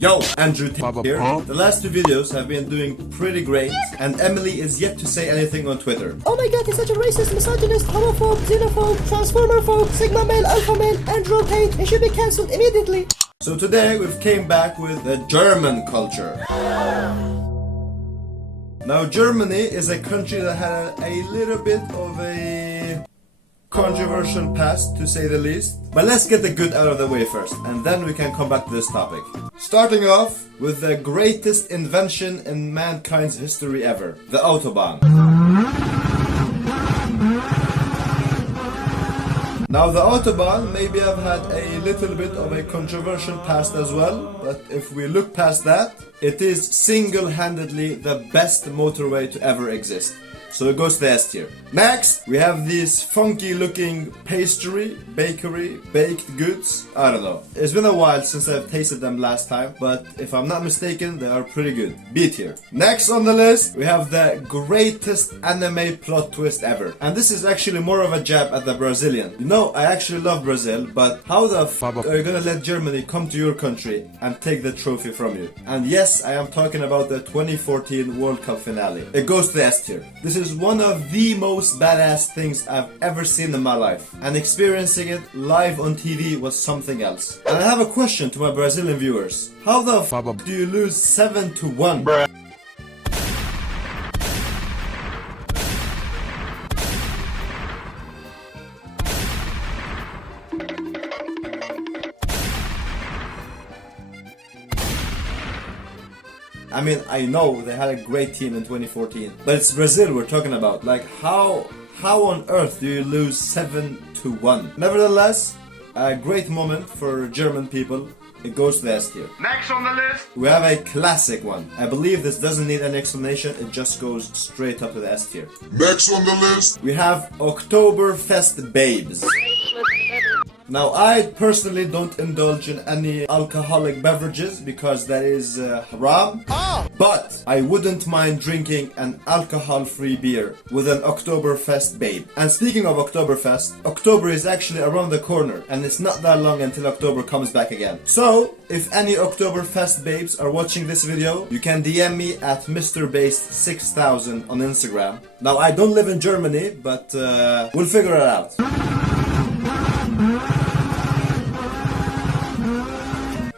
Yo, Andrew here. The last two videos have been doing pretty great, and Emily is yet to say anything on Twitter. Oh my god, he's such a racist, misogynist, homophobe, xenophobe, transformer phobe, sigma male, alpha male, android hate. He should be cancelled immediately. So today we've came back with the German culture. Now Germany is a country that had a little bit of a controversial past, to say the least. But let's get the good out of the way first, and then we can come back to this topic. Starting off with the greatest invention in mankind's history ever, the Autobahn. Now the Autobahn maybe have had a little bit of a controversial past as well, but if we look past that, it is single-handedly the best motorway to ever exist. So it goes to the S tier. Next, we have these funky looking pastry, bakery, baked goods. I don't know. It's been a while since I've tasted them last time, but if I'm not mistaken, they are pretty good. B tier. Next on the list, we have the greatest anime plot twist ever. And this is actually more of a jab at the Brazilian. You know, I actually love Brazil, but how the f*** are you gonna let Germany come to your country and take the trophy from you? And yes, I am talking about the 2014 World Cup finale. It goes to the S tier. This is one of the most badass things I've ever seen in my life, and experiencing it live on TV was something else. And I have a question to my Brazilian viewers. How the f*** do you lose 7-1? I mean, I know they had a great team in 2014, but it's Brazil we're talking about. Like, how on earth do you lose 7-1? Nevertheless, a great moment for German people. It goes to the S tier. Next on the list, we have a classic one. I believe this doesn't need any explanation, it just goes straight up to the S tier. Next on the list, we have Oktoberfest babes. Now, I personally don't indulge in any alcoholic beverages because that is haram. But I wouldn't mind drinking an alcohol-free beer with an Oktoberfest babe. And speaking of Oktoberfest, October is actually around the corner, and it's not that long until October comes back again. So, if any Oktoberfest babes are watching this video, you can DM me at MrBased6000 on Instagram. Now, I don't live in Germany, but we'll figure it out.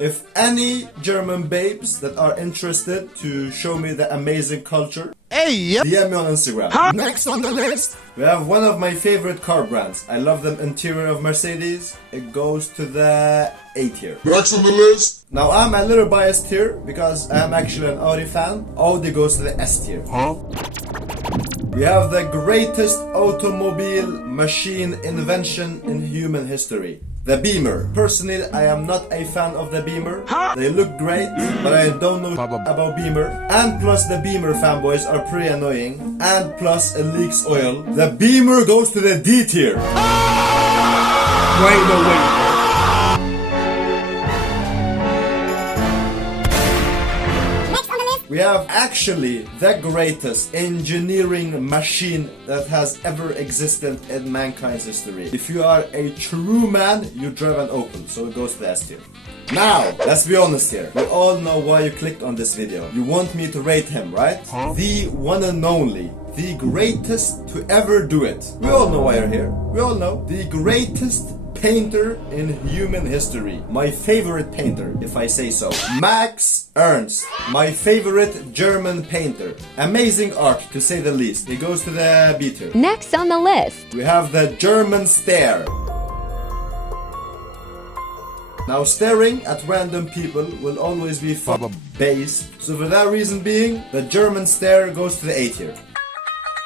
If any German babes that are interested to show me the amazing culture, DM me on Instagram. Next on the list, we have one of my favorite car brands. I love the interior of Mercedes. It goes to the A tier. next on the list, Now I'm a little biased here because I am actually an Audi fan. Audi goes to the S tier. We have the greatest automobile machine invention in human history. The Beamer. Personally, I am not a fan of the Beamer. They look great, but I don't know about Beamer. And plus the Beamer fanboys are pretty annoying. And plus it leaks oil. The Beamer goes to the D tier. Wait, no, wait. We have actually the greatest engineering machine that has ever existed in mankind's history. If you are a true man, you drive an Opel, so it goes to the S tier. Now, let's be honest here. We all know why you clicked on this video. You want me to rate him, right? The one and only. The greatest to ever do it. We all know why you're here. We all know. The greatest painter in human history. My favorite painter, if I say so. Max Ernst. My favorite German painter. Amazing art, to say the least. He goes to the B tier. Next on the list, We have the German stare. Now, staring at random people will always be based. So for that reason being, the German stare goes to the A tier.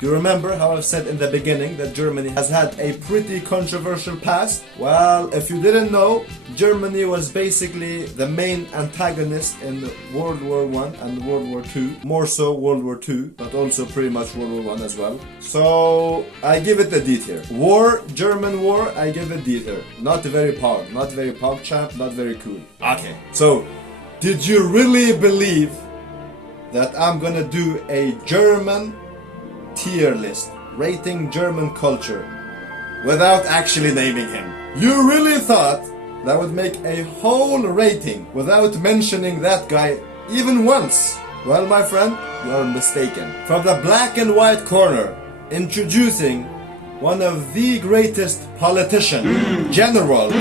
You remember how I've said in the beginning that Germany has had a pretty controversial past? Well, if you didn't know, Germany was basically the main antagonist in World War I and World War II. More so World War II, but also pretty much World War I as well. So, I give it a D tier. German war, I give it D tier. Not very pog, not very pog-champ, not very cool. Okay, so, did you really believe that I'm gonna do a German tier list rating German culture without actually naming him? You really thought that would make a whole rating without mentioning that guy even once. Well, my friend, you're mistaken. From the black and white corner, introducing one of the greatest politicians, generals,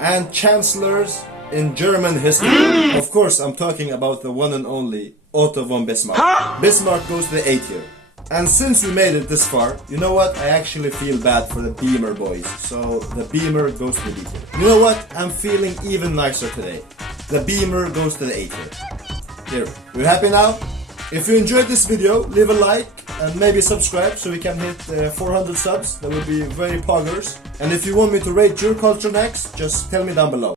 and chancellors in German history. Of course, I'm talking about the one and only Otto von Bismarck. Bismarck goes to the A tier. And since we made it this far, you know what? I actually feel bad for the Beamer boys. So the Beamer goes to the B tier. You know what? I'm feeling even nicer today. The Beamer goes to the A tier. Here, you happy now? If you enjoyed this video, leave a like and maybe subscribe so we can hit 400 subs. That would be very poggers. And if you want me to rate your culture next, just tell me down below.